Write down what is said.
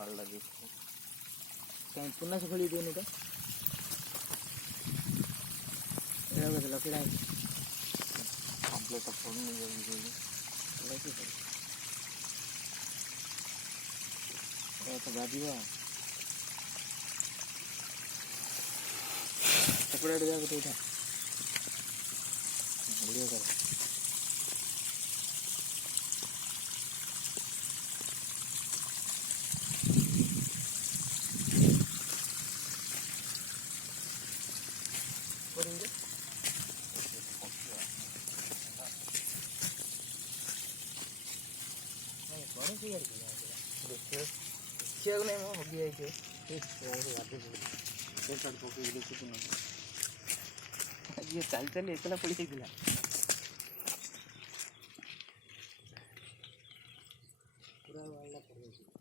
ପାଳଟା ଦେଇଥିବ କାହିଁ ପୁନା ସେ ଖୋଳି ଦେଉନି ତ ଏଇଟା ଲକି ନାହିଁ କମ୍ପ୍ଲେଟ୍ଟା ପଡ଼ୁନି ଯାଇକି ତ ବାଜିବ ସେପଟେ ଆଡ଼େ ଯାକ ଉଠା ଭିଡ଼ିଓ କର ଦେଖିବାକୁ ନାହିଁ ମୋ ହଗି ଯାଇଥିବ ପକେଇକି ଦେଖୁଛୁ ନା ଇଏ ଚାଲି ଚାଲି ଏକଲା ପଡ଼ିଯାଇଥିଲା ପୁରା ବାଳିଲା ପଡ଼ିଯାଇଥିଲା